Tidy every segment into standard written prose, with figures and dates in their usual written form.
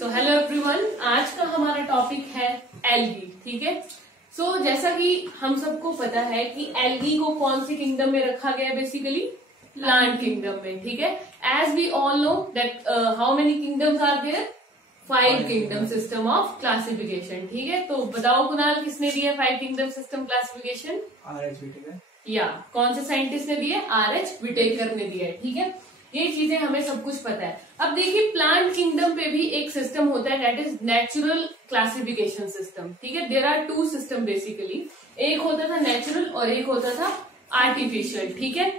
So hello everyone, आज का हमारा टॉपिक है एल्गी। ठीक है। सो जैसा कि हम सबको पता है कि एल्गी को कौन सी किंगडम में रखा गया है, बेसिकली प्लांट किंगडम में। ठीक है। As we all know that how many kingdoms are there, 5 kingdom system of classification. ठीक है। तो बताओ कुणाल, किसने दिया 5 kingdom system classification? R.H. Whittaker. या कौन से साइंटिस्ट ने दिए? R.H. विटेकर ने दिया है। ठीक है। ये चीजें हमें सब कुछ पता है। अब देखिए, प्लांट किंगडम पे भी एक सिस्टम होता है, that is natural classification system. ठीक है। देयर आर 2 सिस्टम बेसिकली, एक होता था नेचुरल और एक होता था आर्टिफिशियल। ठीक है।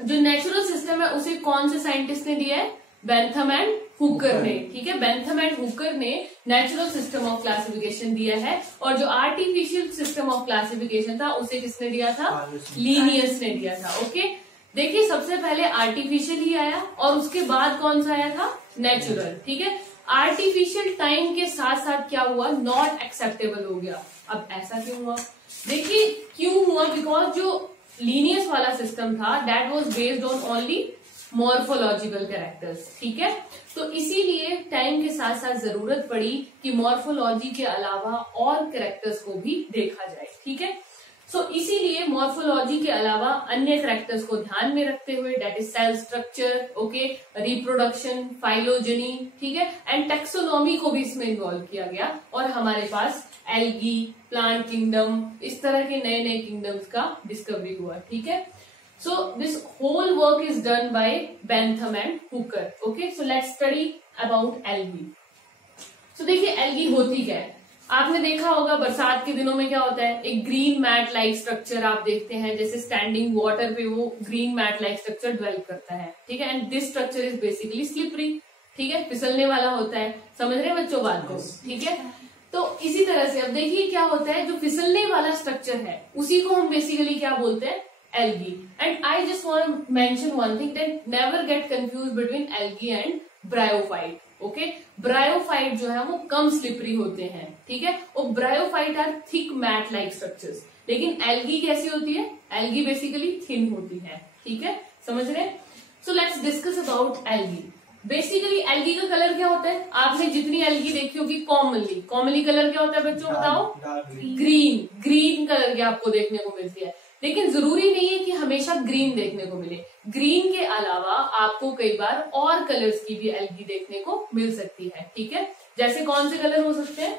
जो नेचुरल सिस्टम है उसे कौन से साइंटिस्ट ने दिया है? बेंथम एंड हुकर ने। ठीक है। बेंथम एंड हुकर ने नेचुरल सिस्टम ऑफ क्लासिफिकेशन दिया है, और जो आर्टिफिशियल सिस्टम ऑफ क्लासिफिकेशन था उसे किसने दिया था? लीनियस ने दिया था। ओके। देखिए, सबसे पहले आर्टिफिशियल ही आया और उसके बाद कौन सा आया था? नेचुरल। ठीक है। आर्टिफिशियल टाइम के साथ साथ क्या हुआ? नॉट एक्सेप्टेबल हो गया। अब ऐसा क्यों हुआ? देखिए क्यों हुआ, बिकॉज जो लीनियस वाला सिस्टम था that was based on only morphological characters. ठीक है। तो इसीलिए टाइम के साथ साथ जरूरत पड़ी कि मॉर्फोलॉजी के अलावा और कैरेक्टर्स को भी देखा जाए। ठीक है। सो इसीलिए मॉर्फोलॉजी के अलावा अन्य कैरेक्टर्स को ध्यान में रखते हुए, that is cell structure, okay, reproduction, phylogeny, ठीक है, एंड टेक्सोनॉमी को भी इसमें इन्वॉल्व किया गया, और हमारे पास एल्गी, प्लांट किंगडम, इस तरह के नए नए किंगडम्स का डिस्कवरी हुआ। ठीक है। So this whole work is done by Bentham and Hooker. Okay, so let's study about algae. So देखिए algae होती क्या है? आपने देखा होगा बरसात के दिनों में क्या होता है, एक ग्रीन मैट लाइक स्ट्रक्चर आप देखते हैं, जैसे स्टैंडिंग वाटर पे वो green mat like structure develop करता है। ठीक है। And this structure is basically slippery. ठीक है। फिसलने वाला होता है। समझ रहे हैं बच्चों बात को? ठीक है। तो इसी तरह से अब देखिए क्या होता है, जो फिसलने वाला स्ट्रक्चर है उसी को हम बेसिकली क्या बोलते हैं? Algae. And I just want to mention one thing, that never get confused between algae and bryophyte. Okay? Bryophyte जो है वो कम स्लिपरी होते हैं। ठीक है। और bryophyte are thick mat like structures. लेकिन algae कैसी होती है? algae बेसिकली थिन होती है। ठीक है। समझ रहे हैं? So let's discuss about algae. Basically algae का कलर क्या होता है? आपने जितनी algae देखी होगी कॉमनली कलर क्या होता है बच्चों, बताओ? ग्रीन कलर की आपको देखने को मिलती है। लेकिन जरूरी नहीं है कि हमेशा ग्रीन देखने को मिले। ग्रीन के अलावा आपको कई बार और कलर्स की भी एल्गी देखने को मिल सकती है। ठीक है। जैसे कौन से कलर हो सकते हैं?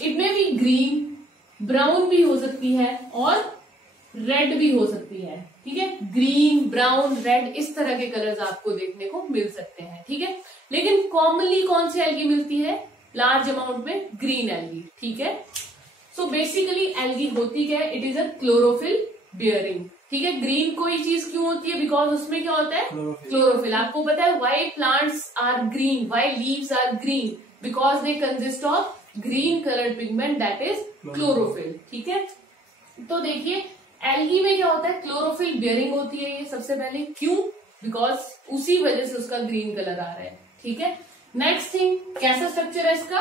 इट में भी ग्रीन, ब्राउन भी हो सकती है और रेड भी हो सकती है। ठीक है। ग्रीन, ब्राउन, रेड, इस तरह के कलर्स आपको देखने को मिल सकते हैं। ठीक है। लेकिन कॉमनली कौन सी एल्गी मिलती है? लार्ज अमाउंट में ग्रीन एल्गी। ठीक है। सो बेसिकली एल्गी होती क्या है? It is a chlorophyll bearing. ठीक है। ग्रीन कोई चीज क्यों होती है? बिकॉज उसमें क्या होता है? क्लोरोफिल। आपको पता है why plants are green, why leaves are green? Because they consist of green coloured pigment, that is chlorophyll. ठीक है। तो देखिए एल्गी में क्या होता है? क्लोरोफिल बियरिंग होती है ये सबसे पहले। क्यों? बिकॉज उसी वजह से उसका ग्रीन कलर आ रहा है। ठीक है। नेक्स्ट थिंग, कैसा स्ट्रक्चर है इसका?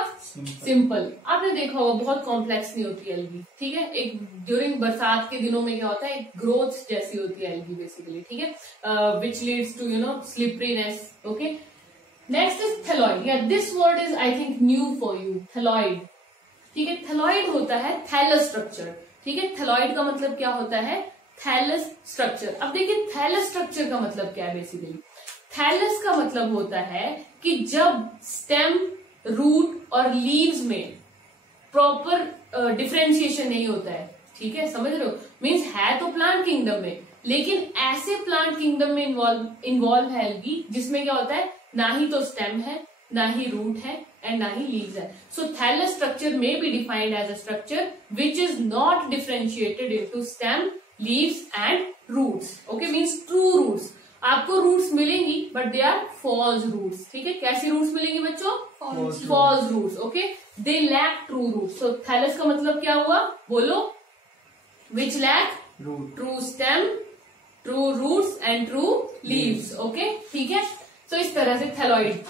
सिंपल। आपने देखा होगा बहुत कॉम्प्लेक्स नहीं होती एल्गी। ठीक है। एक ड्यूरिंग बरसात के दिनों में क्या होता है, एक ग्रोथ जैसी होती है एल्गी बेसिकली। ठीक है। Which leads to slipperiness. Okay. Next is thalloid. या this word is I think new for you, thalloid. ठीक है। थैलॉइड होता है थैलस स्ट्रक्चर। ठीक है। थैलॉइड का मतलब क्या होता है? Thallus structure. अब देखिए थैलस स्ट्रक्चर का मतलब क्या है बेसिकली? थैलस का मतलब होता है कि जब स्टेम, रूट और लीव्स में प्रॉपर डिफरेंशिएशन नहीं होता है। ठीक है। समझ रहे हो? मीन्स है तो प्लांट किंगडम में, लेकिन ऐसे प्लांट किंगडम में इन्वॉल्व है एल्गी जिसमें क्या होता है, ना ही तो स्टेम है, ना ही रूट है, एंड ना ही लीव्स है। So thallus structure may be defined as a structure which is not differentiated into stem, leaves and roots. Okay. Means true roots. आपको रूट्स मिलेंगी but they are false roots. ठीक है। कैसी roots मिलेंगी बच्चों? False roots. Okay. They lack true roots. So thallus का मतलब क्या हुआ? बोलो? Which lack true stem, true roots and true leaves. Okay. ठीक है। सो इस तरह से thalloid.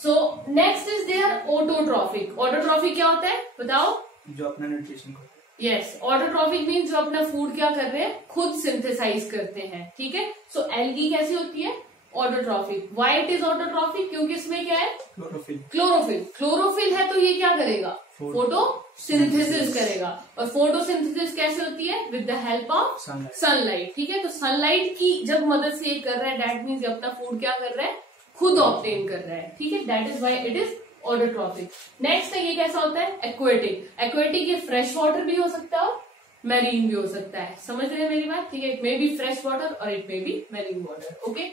So next is there autotrophic. Autotrophic क्या होता है बताओ? जो अपना न्यूट्रिशन को। यस। ऑटोट्रॉफिक मीन जो अपना फूड क्या कर रहे हैं? खुद सिंथेसाइज करते हैं। ठीक है। सो एल्गी कैसी होती है? Autotrophic. Why it is autotrophic? क्योंकि इसमें क्या है? क्लोरोफिल। क्लोरोफिल। क्लोरोफिल है तो ये क्या करेगा? फोटोसिंथेसिस करेगा। और फोटोसिंथेसिस कैसे होती है? With the help of sunlight. ठीक है, तो सनलाइट की जब मदद से ये कर रहा है, दैट मीन्स अपना फूड क्या कर रहा है? खुद ऑब्टेन कर रहा है। ठीक है, that is why it is autotrophic. Next है, ये कैसा होता है? एक्वेटिक। एक्वेटिक ये फ्रेश वाटर भी हो सकता है और मैरीन भी हो सकता है। समझ रहे हैं मेरी बात? ठीक है, it may be fresh water और it may be marine water. Okay,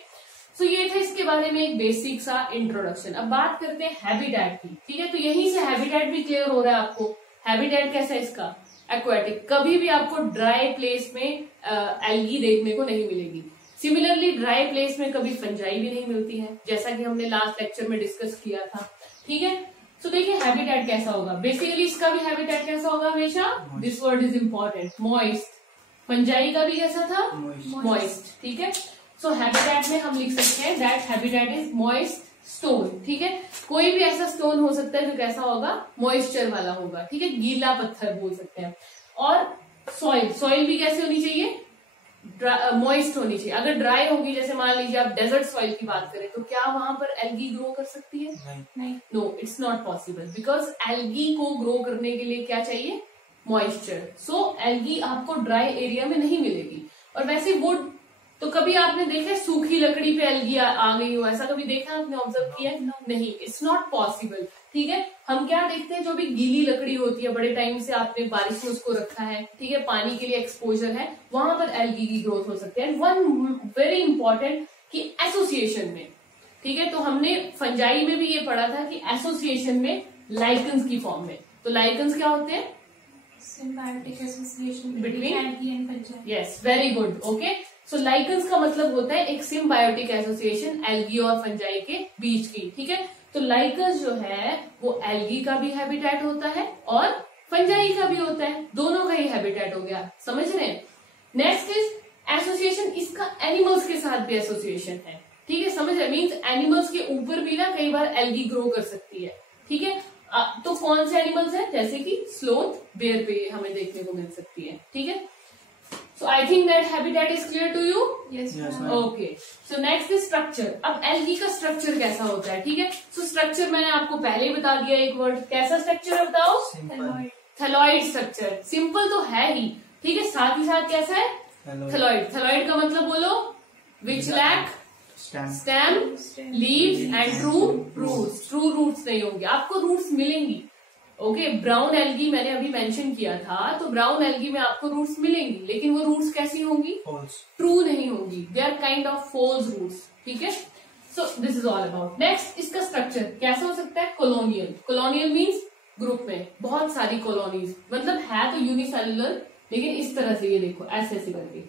so ये था इसके बारे में एक बेसिक सा इंट्रोडक्शन। अब बात करते हैं हैबिटेट की। ठीक है, तो यहीं से हैबिटेट भी क्लियर हो रहा है आपको। हैबिटेट कैसा है इसका? एक्वेटिक। कभी भी आपको ड्राई प्लेस में एल्गी देखने को नहीं मिलेगी। सिमिलरली ड्राई प्लेस में कभी फंजाई भी नहीं मिलती है, जैसा कि हमने लास्ट लेक्चर में डिस्कस किया था। ठीक है, तो देखिए हैबिटेट कैसा होगा। बेसिकली इसका भी हैबिटेट कैसा होगा हमेशा? This word is important, moist. Fungi का भी कैसा था? मॉइस्ट। ठीक है, सो हैबिटेट में हम लिख सकते हैं that habitat is moist stone. ठीक है, कोई भी ऐसा स्टोन हो सकता है जो कैसा होगा? मॉइस्चर वाला होगा। ठीक है, गीला पत्थर बोल सकते हैं। और सॉइल, सॉइल भी कैसे होनी चाहिए? मॉइस्ट होनी चाहिए। अगर ड्राई होगी, जैसे मान लीजिए आप डेजर्ट सॉइल की बात करें, तो क्या वहां पर एल्गी ग्रो कर सकती है? नहीं, no, it's not possible, because algae को ग्रो करने के लिए क्या चाहिए? मॉइस्चर। सो एल्गी आपको ड्राई एरिया में नहीं मिलेगी। और वैसे वुड, तो कभी आपने देखा सूखी लकड़ी पे एल्गी आ गई हो, ऐसा कभी देखा आपने? ऑब्जर्व किया? नहीं, इट्स नॉट पॉसिबल। ठीक है, हम क्या देखते हैं? जो भी गीली लकड़ी होती है, बड़े टाइम से आपने बारिश में उसको रखा है, ठीक है, पानी के लिए एक्सपोजर है, वहां पर एल्गी की ग्रोथ हो सकती है। वन वेरी इंपॉर्टेंट कि एसोसिएशन में, ठीक है, तो हमने फंजाई में भी ये पढ़ा था कि एसोसिएशन में लाइकन्स की फॉर्म में। तो लाइकन्स क्या होते हैं? Symbiotic association between algae and fungi. Yes, very good. Okay, so lichens का मतलब होता है एक सिम्बायोटिक एसोसिएशन एल्गी और फंजाई के बीच की। ठीक है, तो लाइकन्स जो है वो एल्गी का भी हैबिटेट होता है और फंजाई का भी होता है, दोनों का ही हैबिटेट हो गया। समझ रहे हैं? Next is association. इसका एनिमल्स के साथ भी एसोसिएशन है। ठीक है, समझ रहे? मीन्स एनिमल्स के ऊपर भी ना कई बार एल्गी ग्रो कर सकती है। ठीक है, तो कौन से एनिमल्स हैं? जैसे कि स्लोथ, बेयर पे हमें देखने को मिल सकती है। ठीक है, so I think that habitat is clear to you? Yes, ma'am. Okay. So next is structure. अब एल्गी का स्ट्रक्चर कैसा होता है? ठीक है, so स्ट्रक्चर मैंने आपको पहले ही बता दिया एक वर्ड। कैसा स्ट्रक्चर है बताओ? Thalloid structure. सिंपल तो है ही, ठीक है, साथ ही साथ कैसा है? थैलॉइड। थैलॉइड का मतलब बोलो? Which lack stem, leaves and true roots. True roots नहीं होंगे, आपको रूट्स मिलेंगी। ओके, ब्राउन एल्गी मैंने अभी मेंशन किया था, तो ब्राउन एल्गी में आपको रूट्स मिलेंगी, लेकिन वो रूट्स कैसी होंगी? ट्रू नहीं होंगी, they are kind of false roots. ठीक है, so this is all about. Next, इसका स्ट्रक्चर कैसा हो सकता है? कॉलोनियल। कॉलोनियल मीन्स ग्रुप में बहुत सारी कॉलोनीज, मतलब है तो यूनिसेलुलर, लेकिन इस तरह से ये देखो ऐसे ऐसे करके।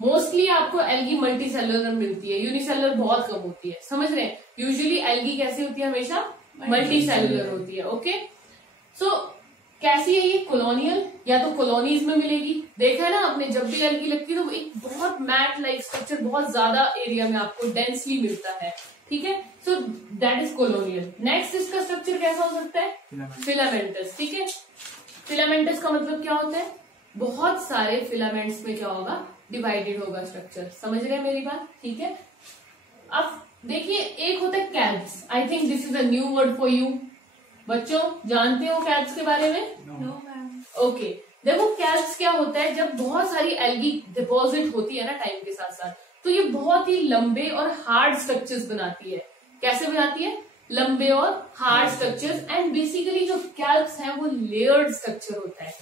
मोस्टली आपको एल्गी मल्टी सेलुलर मिलती है, यूनिसेलुलर बहुत कम होती है। समझ रहे हैं? यूजुअली एल्गी कैसी होती है? हमेशा मल्टी सेलुलर होती है। ओके, सो कैसी है ये? कॉलोनियल, या तो कॉलोनीज में मिलेगी। देखा है ना आपने, जब भी एल्गी लगती है तो एक बहुत मैट लाइक स्ट्रक्चर बहुत ज्यादा एरिया में आपको डेंसली मिलता है। ठीक है, so that is colonial. Next, इसका स्ट्रक्चर कैसा हो सकता है? फिलामेंटस। ठीक है, फिलामेंटस का मतलब क्या होता है? बहुत सारे फिलामेंट्स में क्या होगा? डिवाइडेड होगा स्ट्रक्चर। समझ रहे हैं मेरी बात? ठीक है, अब देखिए, एक होता है kelps. I think this is a new word for you. बच्चों, जानते हो कैल्प्स के बारे में? No ma'am. ओके, देखो कैल्प्स क्या होता है, जब बहुत सारी एल्गी डिपॉजिट होती है ना टाइम के साथ साथ, तो ये बहुत ही लंबे और हार्ड स्ट्रक्चर्स बनाती है। कैसे बनाती है? लंबे और हार्ड स्ट्रक्चर्स। एंड बेसिकली जो कैल्प्स हैं वो लेयर्ड स्ट्रक्चर होता है।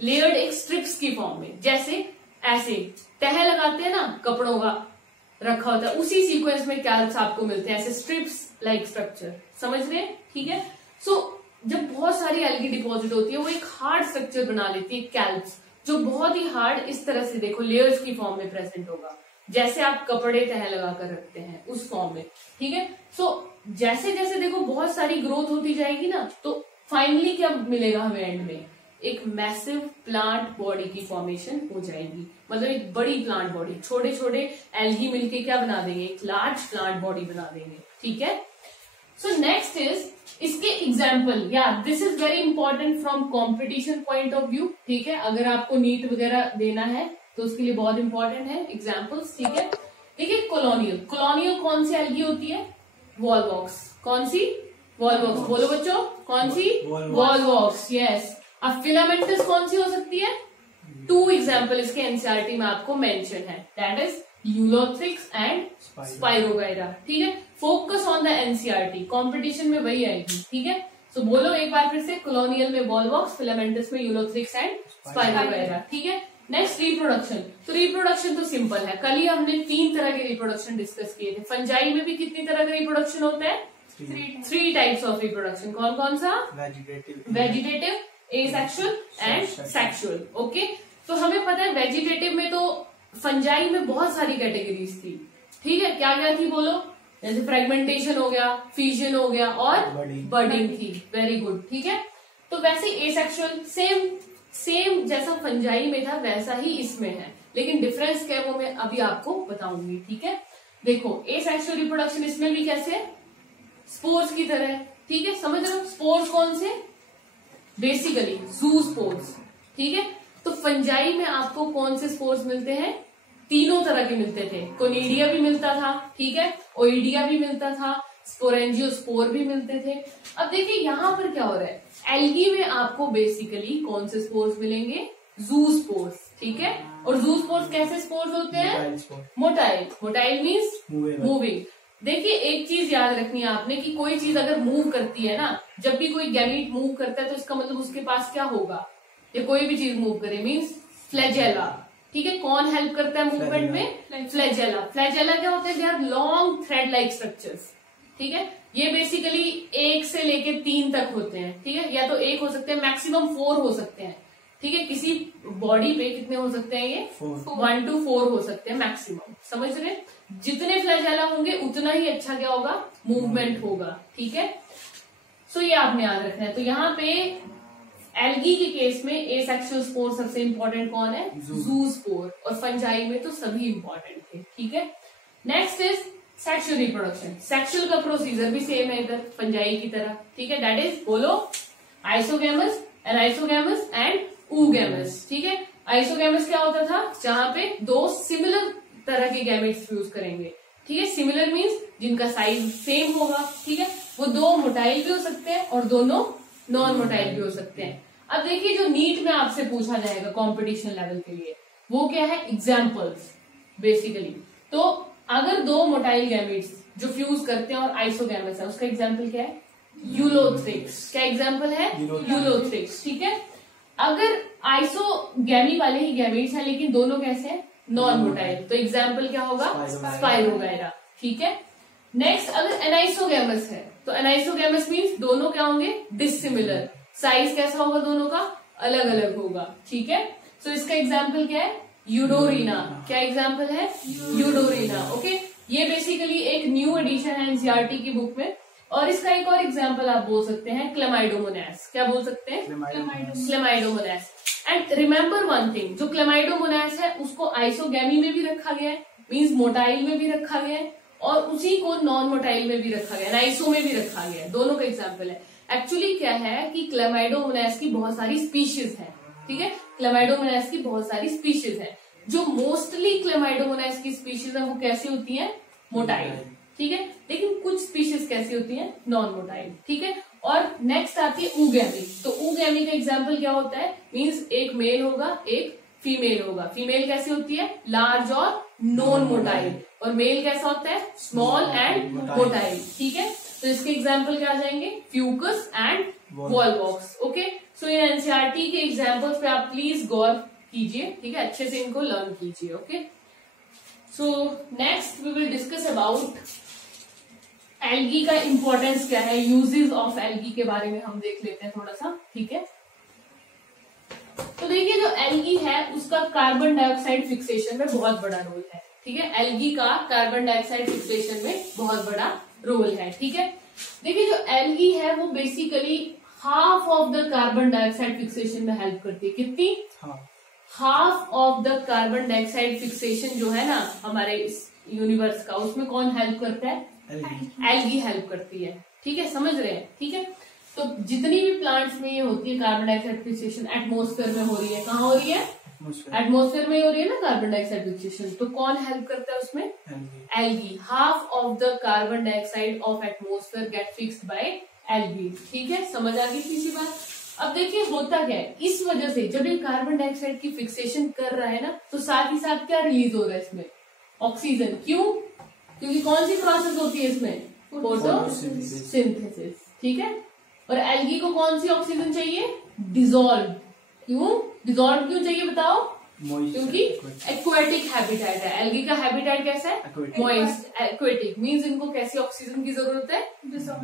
लेयर्ड एक स्ट्रिप्स की फॉर्म में, जैसे ऐसे तह लगाते हैं ना कपड़ों का, रखा होता है, उसी सीक्वेंस में कैल्प्स आपको मिलते हैं, ऐसे स्ट्रिप्स लाइक स्ट्रक्चर। समझ रहे हैं? ठीक है, सो जब बहुत सारी एल्गी डिपॉजिट होती है वो एक हार्ड स्ट्रक्चर बना लेती है कैल्प्स, जो बहुत ही हार्ड इस तरह से देखो लेयर्स की फॉर्म में प्रेजेंट होगा, जैसे आप कपड़े तह लगाकर रखते हैं उस फॉर्म में। ठीक है, सो जैसे जैसे देखो बहुत सारी ग्रोथ होती जाएगी ना, तो फाइनली क्या मिलेगा हमें? एंड में एक मैसिव प्लांट बॉडी की फॉर्मेशन हो जाएगी। मतलब एक बड़ी प्लांट बॉडी, छोटे छोटे एल्गी मिलके क्या बना देंगे? एक लार्ज प्लांट बॉडी बना देंगे। ठीक है, सो नेक्स्ट इज इसके एग्जाम्पल। या this is very important from competition point of view. ठीक है, अगर आपको नीट वगैरह देना है तो उसके लिए बहुत इंपॉर्टेंट है एग्जाम्पल्स। ठीक है, देखिए कॉलोनियल, कॉलोनियल कौन सी एल्गी होती है? वॉलवॉक्स। कौन सी? वॉलवॉक्स। बोलो बच्चों, कौन सी? Volvox, yes. अब फिलामेंटस कौन सी हो सकती है? 2 एग्जाम्पल इसके एनसीईआरटी में आपको मेंशन है, that is Ulothrix and spirogyra. ठीक है, focus on the NCERT, competition में वही आएगी। ठीक है, तो बोलो एक बार फिर से, कॉलोनियल में वॉलवॉक्स, फिलामेंटस में यूलोथ्रिक्स एंड स्पाइरोगाइरा। ठीक है, नेक्स्ट रिप्रोडक्शन। तो रिप्रोडक्शन तो सिंपल है, कल ही हमने 3 तरह के रिप्रोडक्शन डिस्कस किए थे। फंजाई में भी कितनी तरह का रिप्रोडक्शन होता है? 3 टाइप्स ऑफ रिप्रोडक्शन। कौन कौन सा? Vegetative, asexual and sexual. Okay, तो हमें पता है वेजिटेटिव में तो फंजाई में बहुत सारी कैटेगरीज थी। ठीक है, क्या क्या थी बोलो? जैसे फ्रेगमेंटेशन हो गया, फ्यूजन हो गया और बर्डिंग थी। Very good. ठीक है, तो वैसे एसेक्सुअल सेम जैसा फंजाई में था वैसा ही इसमें है, लेकिन डिफरेंस क्या है वो मैं अभी आपको बताऊंगी। ठीक है, देखो एसेक्सुअल रिप्रोडक्शन इसमें भी कैसे है? स्पोर्स की तरह है। ठीक है, समझ रहे हो? स्पोर्स कौन से? बेसिकली जू स्पोर्स। ठीक है, तो फंजाई में आपको कौन से स्पोर्स मिलते हैं? 3 तरह के मिलते थे। कोनिडिया भी मिलता था, ठीक है, ओइडिया भी मिलता था, स्पोरेंजियोस्पोर भी मिलते थे। अब देखिए यहाँ पर क्या हो रहा है, एल्गी में आपको बेसिकली कौन से स्पोर्स मिलेंगे? जू स्पोर्स। ठीक है, और जू स्पोर्स कैसे स्पोर्स होते हैं? मोटाइल। Motile means moving. देखिए एक चीज याद रखनी है आपने कि कोई चीज अगर मूव करती है ना, जब भी कोई गैमीट मूव करता है तो इसका मतलब उसके पास क्या होगा? ये कोई भी चीज मूव करे मीन्स फ्लैजेला। ठीक है, कौन हेल्प करता है मूवमेंट में? फ्लैजेला। फ्लैजेला क्या होते हैं? They are long thread like structures. ठीक है, ये बेसिकली 1 से लेके 3 तक होते हैं। ठीक है, या तो 1 हो सकते हैं, मैक्सिमम 4 हो सकते हैं। ठीक है, किसी बॉडी पे कितने हो सकते हैं? ये 1 to 4 हो सकते हैं मैक्सिमम। समझ रहे? जितने फ्लैजेला होंगे उतना ही अच्छा क्या होगा? मूवमेंट होगा। ठीक है, सो ये आपने याद रखना है। तो यहाँ पे एल्गी के केस में एसेक्सुअल स्पोर सबसे इंपॉर्टेंट कौन है? जू स्पोर। और फंजाई में तो सभी इंपॉर्टेंट थे। ठीक है, next is sexual reproduction. Sexual का प्रोसीजर भी सेम है इधर फंजाई की तरह। ठीक है, दैट इज बोलो आइसोगैमस, एनाइसोगैमस एंड oogamous। ठीक है, आइसोगैमस क्या होता था? जहां पे 2 सिमिलर तरह के गैमेट्स फ्यूज करेंगे। ठीक है, सिमिलर मीन्स जिनका साइज सेम होगा। ठीक है, वो 2 मोटाइल भी हो सकते हैं और दोनों नॉन मोटाइल भी हो सकते हैं। अब देखिए जो नीट में आपसे पूछा जाएगा कंपटीशन लेवल के लिए वो क्या है? Examples basically. तो अगर 2 मोटाइल गैमेट्स जो फ्यूज करते हैं और आइसोगैमस है, उसका एग्जाम्पल क्या है? यूलोथ्रिक्स। क्या एग्जाम्पल है? यूलोथ्रिक्स। ठीक है, अगर आइसोगैमी वाले ही गैमेट्स हैं लेकिन दोनों कैसे हैं? नॉन मोटाइल, तो एग्जाम्पल क्या होगा? स्पाइरोगाइरा। ठीक है, नेक्स्ट अगर एनाइसोगैमस है तो एनाइसोगैमस मीन्स दोनों क्या होंगे? डिसिमिलर। साइज कैसा होगा? दोनों का अलग अलग होगा। ठीक है, तो इसका एग्जाम्पल क्या है? यूडोरिना। क्या एग्जाम्पल है? यूडोरिना। ओके, ये बेसिकली एक न्यू एडिशन है एनसीईआरटी की बुक में। और इसका एक और एग्जाम्पल आप बोल सकते हैं क्लेमाइडोमोनास। क्या बोल सकते हैं? Chlamydomonas. And remember one thing, जो क्लेमाइडोमोनास है उसको आइसोगैमी में भी रखा गया है, मीन्स मोटाइल में भी रखा गया है, और उसी को नॉन मोटाइल में भी रखा गया है, नाइसो में भी रखा गया है। दोनों का एग्जाम्पल है। एक्चुअली क्या है कि क्लेमाइडोमोनास की बहुत सारी स्पीशीज है। ठीक है, क्लेमाइडोमोनास की बहुत सारी स्पीशीज है। जो मोस्टली क्लेमाइडोमोनास की स्पीशीज है वो कैसी होती है? मोटाइल। ठीक है, लेकिन कुछ स्पीशीज कैसी होती हैं? Non motile. ठीक है, और नेक्स्ट आती है ऊगैमी। तो ऊगैमी का एग्जाम्पल क्या होता है? मीन्स एक मेल होगा, एक फीमेल होगा। फीमेल कैसी होती है? लार्ज और नॉन मोटाइल, और मेल कैसा होता है? Small and motile. ठीक है, तो इसके एग्जाम्पल क्या आ जाएंगे? Fucus and Volvox. Okay, so in NCERT के एग्जाम्पल्स पे आप प्लीज गौर कीजिए। ठीक है, अच्छे से इनको लर्न कीजिए। Okay, so next we will discuss about algae का इंपॉर्टेंस क्या है, यूजेस ऑफ एल्गी के बारे में हम देख लेते हैं थोड़ा सा। ठीक है, तो देखिए जो एल्गी है उसका कार्बन डाइऑक्साइड फिक्सेशन में बहुत बड़ा रोल है। ठीक है, एल्गी का कार्बन डाइऑक्साइड फिक्सेशन में बहुत बड़ा रोल है। ठीक है, देखिए जो एल्गी है वो basically half of the carbon dioxide fixation में हेल्प करती है। कितनी? Half of the carbon dioxide fixation जो है ना हमारे इस यूनिवर्स का, उसमें कौन हेल्प करता है? एल्गी हेल्प करती है। ठीक है, समझ रहे हैं? ठीक है, तो जितनी भी प्लांट्स में ये होती है कार्बन डाइऑक्साइड फिक्सेशन एटमॉस्फेयर में हो रही है। कहाँ हो रही है? एटमोस्फेयर में हो रही है ना कार्बन डाइऑक्साइड फिक्सेशन, तो कौन हेल्प करता है उसमें? Algae. Half of the carbon dioxide of atmosphere get fixed by algae. ठीक है, समझ आ गई तीसरी बात। अब देखिए होता क्या है, इस वजह से जब ये कार्बन डाइऑक्साइड की फिक्सेशन कर रहा है ना, तो साथ ही साथ क्या रिलीज हो रहा है इसमें? ऑक्सीजन। क्यों? क्योंकि कौन सी प्रोसेस होती है इसमें? फोटोसिंथेसिस। ठीक है, और एल्गी को कौन सी ऑक्सीजन चाहिए? डिजोल्व। क्यों डिजोल्व क्यों चाहिए बताओ? क्योंकि एक्वेटिक हैबिटेट है। एल्गी का हैबिटेट कैसा है? मॉइस्ट। एक्वेटिक मींस इनको कैसी ऑक्सीजन की जरूरत है?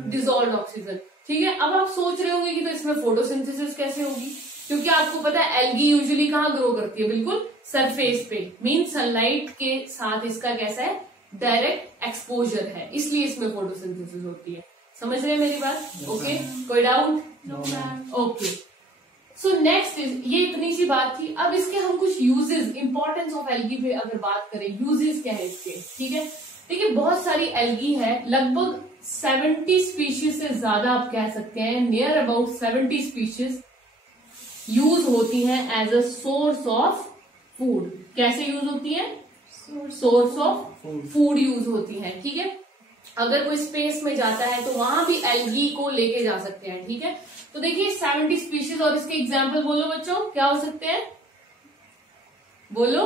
Dissolve oxygen. ठीक है, अब आप सोच रहे होंगे कि तो इसमें फोटोसिंथेसिस कैसे होगी, क्योंकि आपको पता है एल्गी यूजुअली कहाँ ग्रो करती है? बिल्कुल सरफेस पे, मीन सनलाइट के साथ इसका कैसा है? डायरेक्ट एक्सपोजर है, इसलिए इसमें फोटोसिंथेसिस होती है। समझ रहे हैं मेरी बात? ओके, कोई doubt? Okay, so next is, ये इतनी सी बात थी। अब इसके हम कुछ यूजेस, इंपॉर्टेंस ऑफ एल्गी पे अगर बात करें, यूजेस क्या है इसके? ठीक है, देखिए बहुत सारी एल्गी है, लगभग 70 स्पीशीज से ज्यादा आप कह सकते हैं, नियर अबाउट 70 स्पीशीज यूज होती हैं as a source of food. कैसे यूज होती है? सोर्स ऑफ फूड यूज होती है। ठीक है, अगर कोई स्पेस में जाता है तो वहां भी एल्गी को लेके जा सकते हैं। ठीक है, तो देखिए 70 स्पीशीज, और इसके एग्जाम्पल बोलो बच्चों, क्या हो सकते हैं? बोलो।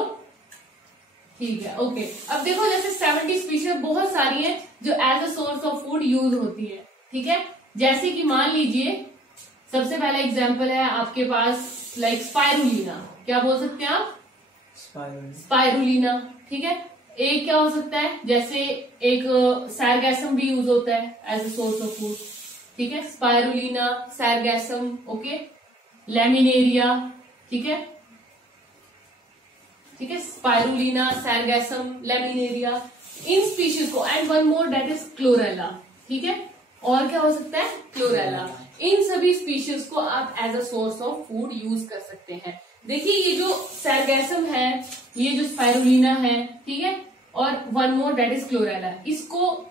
ठीक है, ओके। अब देखो जैसे 70 स्पीशीज बहुत सारी हैं जो as a source of food use होती है। ठीक है, जैसे कि मान लीजिए सबसे पहला एग्जाम्पल है आपके पास लाइक स्पाइरुलिना। क्या बोल सकते हैं आप? स्पाइरुलिना। ठीक है, एक क्या हो सकता है, जैसे एक सैरगैसम भी यूज होता है as a source of food. ठीक है, स्पाइरुलिना, सैरगैसम, ओके, लैमिनेरिया। ठीक है, ठीक है, स्पाइरुलिना, सैरगैसम, लैमिनेरिया, इन स्पीशीज को, and one more that is chlorella. ठीक है, और क्या हो सकता है? क्लोरेला। इन सभी स्पीशीज को आप as a source of food use कर सकते हैं। देखिए ये जो सैरगैसम है, ये जो स्पाइरुलिना है, ठीक है, और one more that is chlorella, इसको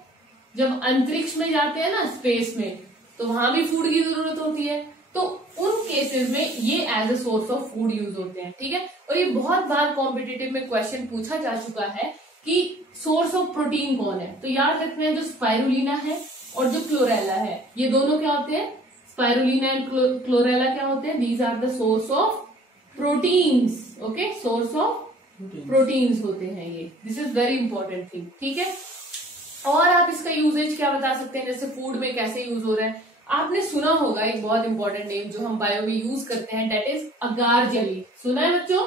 जब अंतरिक्ष में जाते हैं ना, स्पेस में, तो वहां भी फूड की जरूरत होती है, तो उन केसेस में ये as a source of food use होते हैं। ठीक है, और ये बहुत बार कॉम्पिटिटिव में क्वेश्चन पूछा जा चुका है कि सोर्स ऑफ प्रोटीन कौन है, तो याद रखना है जो स्पाइरुलिना है और जो क्लोरेला है, ये दोनों क्या होते हैं? स्पाइरुलिना एंड क्लोरेला क्या होते हैं? These are the source of proteins. Okay, source of proteins होते हैं ये। This is very important thing. ठीक है, और आप इसका यूजेज क्या बता सकते हैं, जैसे फूड में कैसे यूज हो रहा है? आपने सुना होगा एक बहुत इंपॉर्टेंट नेम जो हम बायो में यूज करते हैं, दैट इज अगार जेली। सुना है बच्चों?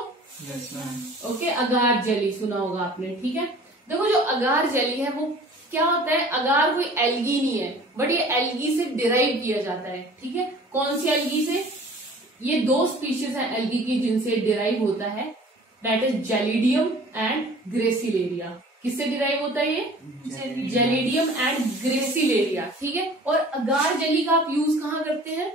ओके, अगार जेली सुना होगा आपने। ठीक है, देखो जो अगार जेली है वो क्या होता है? अगार कोई एल्गी नहीं है, बट ये एल्गी से डिराइव किया जाता है। ठीक है, कौन सी एल्गी से? ये दो स्पीशीज हैं एल्गी की जिनसे डिराइव होता है, that is gelidium and gracilaria. किससे डिराइव होता है ये? Gelidium and gracilaria. ठीक है, और अगार जेली का आप यूज कहाँ करते हैं?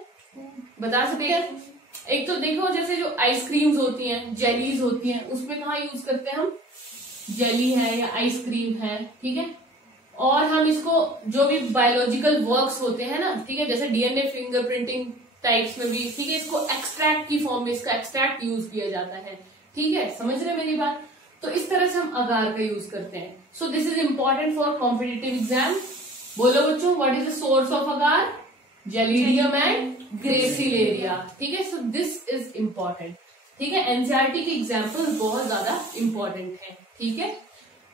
बता सकते हैं? एक तो देखो जैसे जो आइसक्रीम्स होती हैं, जेलीज होती हैं, उसमें कहाँ यूज करते हैं हम? जेली है या आइसक्रीम है। ठीक है, और हम इसको जो भी बायोलॉजिकल वर्क्स होते हैं ना, ठीक है, जैसे डीएनए फिंगरप्रिंटिंग टाइप्स में भी, ठीक है, इसको एक्सट्रैक्ट की फॉर्म में इसका एक्सट्रैक्ट यूज किया जाता है। ठीक है, समझ रहे मेरी बात? तो इस तरह से हम अगार का यूज करते हैं। सो this is important for competitive exam. बोलो बच्चों, what is the source of agar? Gelidium and gracilaria. ठीक है, सो दिस इज इम्पोर्टेंट। ठीक है, एनसीईआरटी के एग्जाम्पल बहुत ज्यादा इम्पोर्टेंट है। ठीक है,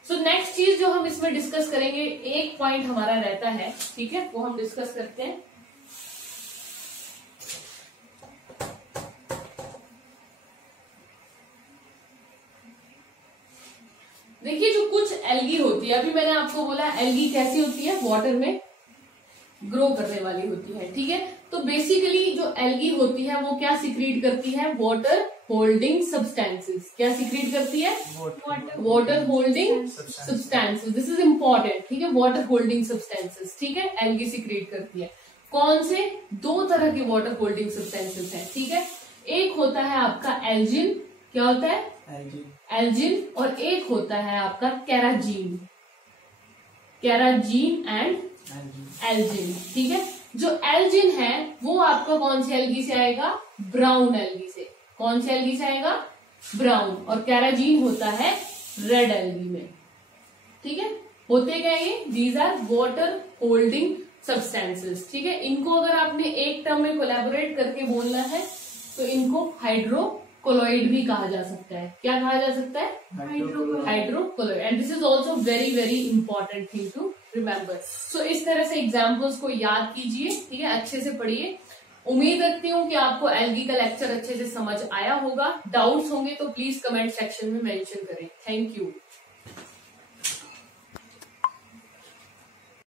सो नेक्स्ट चीज जो हम इसमें डिस्कस करेंगे, एक पॉइंट हमारा रहता है, ठीक है, वो हम डिस्कस करते हैं। देखिए जो कुछ एल्गी होती है, अभी मैंने आपको बोला एल्गी कैसी होती है? वाटर में ग्रो करने वाली होती है। ठीक है, तो बेसिकली जो एल्गी होती है वो क्या सिक्रीट करती है? Water holding substances. क्या सिक्रीट करती है? Water holding substances. This is important. ठीक है, वाटर होल्डिंग सब्सटेंसेस, ठीक है, एल्गी सिक्रीट करती है। कौन से? दो तरह के वाटर होल्डिंग सब्सटेंसेस हैं। ठीक है, एक होता है आपका एल्जिन। क्या होता है? एल्जिन। और एक होता है आपका कैराजीन। कैराजीन एंड एल्जिन। ठीक है, जो एल्जिन है वो आपका कौन सी एल्गी से आएगा? ब्राउन एल्गी से। कौन सी एल्गी से आएगा? ब्राउन, और कैराजीन होता है रेड एल्गी में। ठीक है, होते क्या ये, these are water holding substances. ठीक है, इनको अगर आपने एक टर्म में कोलैबोरेट करके बोलना है तो इनको हाइड्रोकोलॉइड भी कहा जा सकता है। क्या कहा जा सकता है? Hydrocolloid. And this is also very very important thing to remember. So इस तरह से एग्जाम्पल्स को याद कीजिए, ठीक है, अच्छे से पढ़िए। उम्मीद रखती हूँ कि आपको एल्गी का लेक्चर अच्छे से समझ आया होगा। डाउट्स होंगे तो प्लीज कमेंट सेक्शन में मेंशन करें। Thank you.